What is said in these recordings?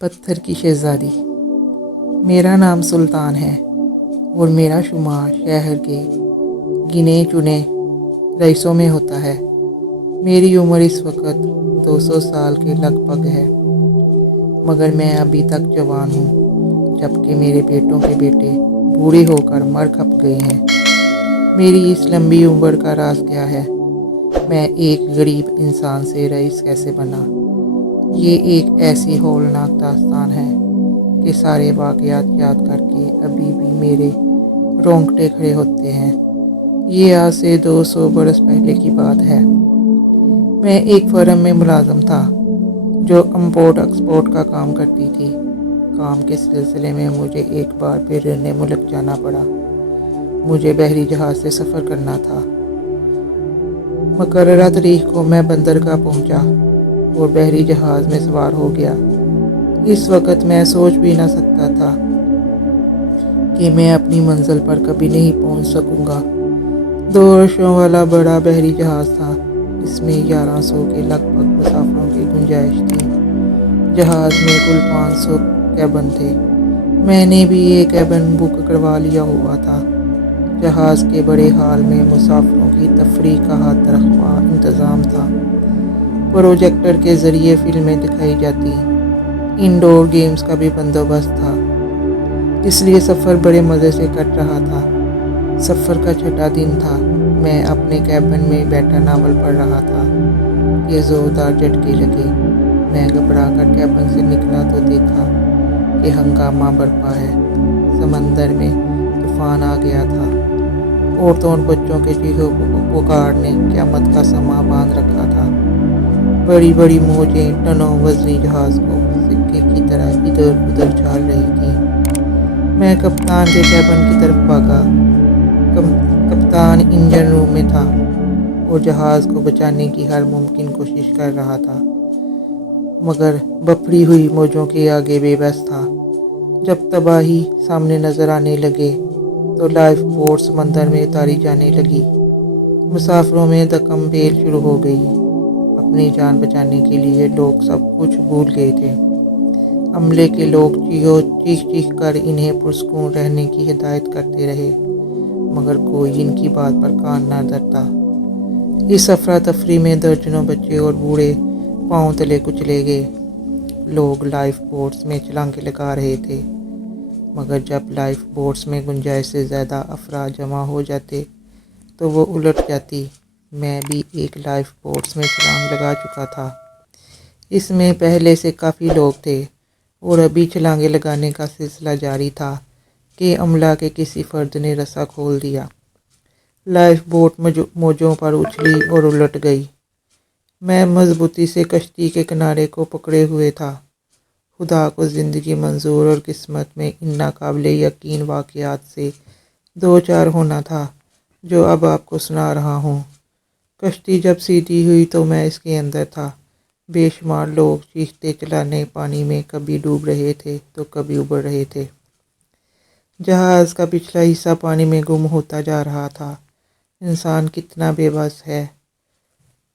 پتھر کی شہزادی۔ میرا نام سلطان ہے اور میرا شمار شہر کے گنے چنے رئیسوں میں ہوتا ہے۔ میری عمر اس وقت 200 سال کے لگ بھگ ہے، مگر میں ابھی تک جوان ہوں، جبکہ میرے بیٹوں کے بیٹے بوڑھے ہو کر مر کھپ گئے ہیں۔ میری اس لمبی عمر کا راز کیا ہے؟ میں ایک غریب انسان سے رئیس کیسے بنا؟ یہ ایک ایسی ہولناک داستان ہے کہ سارے واقعات یاد کر کے ابھی بھی میرے رونگٹے کھڑے ہوتے ہیں۔ یہ آج سے 200 برس پہلے کی بات ہے۔ میں ایک فرم میں ملازم تھا جو امپورٹ ایکسپورٹ کا کام کرتی تھی۔ کام کے سلسلے میں مجھے ایک بار بیرون ملک جانا پڑا۔ مجھے بحری جہاز سے سفر کرنا تھا۔ مقررہ تاریخ کو میں بندرگاہ پہنچا اور بحری جہاز میں سوار ہو گیا۔ اس وقت میں سوچ بھی نہ سکتا تھا کہ میں اپنی منزل پر کبھی نہیں پہنچ سکوں گا۔ 2 عرشوں والا بڑا بحری جہاز تھا۔ اس میں 1100 کے لگ بھگ مسافروں کی گنجائش تھی۔ جہاز میں کل 500 کیبن تھے۔ میں نے بھی ایک کیبن بک کروا لیا ہوا تھا۔ جہاز کے بڑے ہال میں مسافروں کی تفریح کا ہر طرح انتظام تھا۔ پروجیکٹر کے ذریعے فلمیں دکھائی جاتی۔ انڈور گیمز کا بھی بندوبست تھا، اس لیے سفر بڑے مزے سے کٹ رہا تھا۔ سفر کا 6واں دن تھا۔ میں اپنے کیبن میں بیٹھا ناول پڑھ رہا تھا کہ زوردار جھٹکے لگے۔ میں گھبرا کر کیبن سے نکلا تو دیکھا کہ ہنگامہ برپا ہے۔ سمندر میں طوفان آ گیا تھا۔ عورتوں اور بچوں کے چیخوں پکار نے قیامت کا سماں باندھ رکھا تھا۔ بڑی بڑی موجیں ٹنوں وزنی جہاز کو سکے کی طرح ادھر ادھر چھاڑ رہی تھیں۔ میں کپتان کے کیبن کی طرف بھاگا۔ کپتان انجن روم میں تھا اور جہاز کو بچانے کی ہر ممکن کوشش کر رہا تھا، مگر بپھری ہوئی موجوں کے آگے بے بس تھا۔ جب تباہی سامنے نظر آنے لگے تو لائف بوٹ سمندر میں اتاری جانے لگی۔ مسافروں میں دھکم پیل شروع ہو گئی۔ اپنی جان بچانے کے لیے لوگ سب کچھ بھول گئے تھے۔ عملے کے لوگ چیخ چیخ کر انہیں پرسکون رہنے کی ہدایت کرتے رہے، مگر کوئی ان کی بات پر کان نہ دھرتا۔ اس افراتفری میں درجنوں بچے اور بوڑھے پاؤں تلے کچلے گئے۔ لوگ لائف بوٹس میں چھلانگیں لگا رہے تھے، مگر جب لائف بوٹس میں گنجائش سے زیادہ افراد جمع ہو جاتے تو وہ الٹ جاتی۔ میں بھی ایک لائف بوٹس میں چھلانگ لگا چکا تھا۔ اس میں پہلے سے کافی لوگ تھے اور ابھی چھلانگیں لگانے کا سلسلہ جاری تھا کہ عملہ کے کسی فرد نے رسا کھول دیا۔ لائف بوٹ موجوں پر اچھلی اور الٹ گئی۔ میں مضبوطی سے کشتی کے کنارے کو پکڑے ہوئے تھا۔ خدا کو زندگی منظور اور قسمت میں ان ناقابل یقین واقعات سے 2 چار ہونا تھا جو اب آپ کو سنا رہا ہوں۔ کشتی جب سیدھی ہوئی تو میں اس کے اندر تھا۔ بے شمار لوگ چیختے چلانے پانی میں کبھی ڈوب رہے تھے تو کبھی ابھر رہے تھے۔ جہاز کا پچھلا حصہ پانی میں گم ہوتا جا رہا تھا۔ انسان کتنا بے بس ہے۔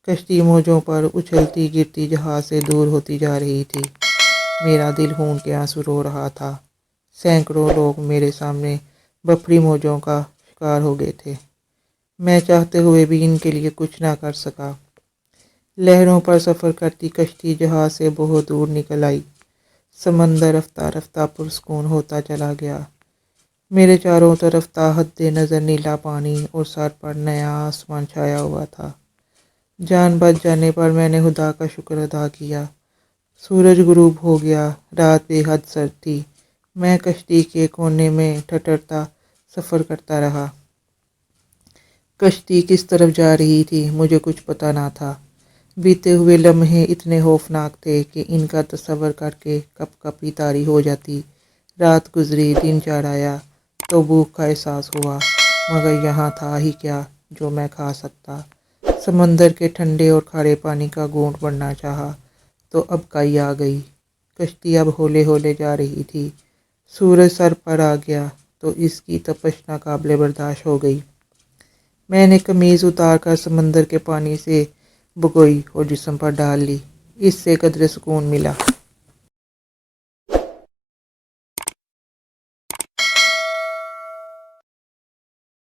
کشتی موجوں پر اچھلتی گرتی جہاز سے دور ہوتی جا رہی تھی۔ میرا دل خون کے آنسو رو رہا تھا۔ سینکڑوں لوگ میرے سامنے بپھری موجوں کا شکار ہو گئے تھے۔ میں چاہتے ہوئے بھی ان کے لیے کچھ نہ کر سکا۔ لہروں پر سفر کرتی کشتی جہاز سے بہت دور نکل آئی۔ سمندر رفتہ رفتہ پرسکون ہوتا چلا گیا۔ میرے چاروں طرف تا حد نظر نیلا پانی اور سر پر نیا آسمان چھایا ہوا تھا۔ جان بچ جانے پر میں نے خدا کا شکر ادا کیا۔ سورج غروب ہو گیا۔ رات بے حد سرد تھی۔ میں کشتی کے کونے میں ٹھٹرتا سفر کرتا رہا۔ کشتی کس طرف جا رہی تھی مجھے کچھ پتہ نہ تھا۔ بیتے ہوئے لمحے اتنے خوفناک تھے کہ ان کا تصور کر کے کپ کپی طاری ہو جاتی۔ رات گزری، دن چڑھ آیا تو بھوک کا احساس ہوا، مگر یہاں تھا ہی کیا جو میں کھا سکتا۔ سمندر کے ٹھنڈے اور کھارے پانی کا گھونٹ بھرنا چاہا تو اب کائی آ گئی۔ کشتی اب ہولے ہولے جا رہی تھی۔ سورج سر پر آ گیا تو اس کی تپش ناقابل برداشت ہو گئی۔ میں نے قمیض اتار کر سمندر کے پانی سے بھگوئی اور جسم پر ڈال لی۔ اس سے قدرے سکون ملا۔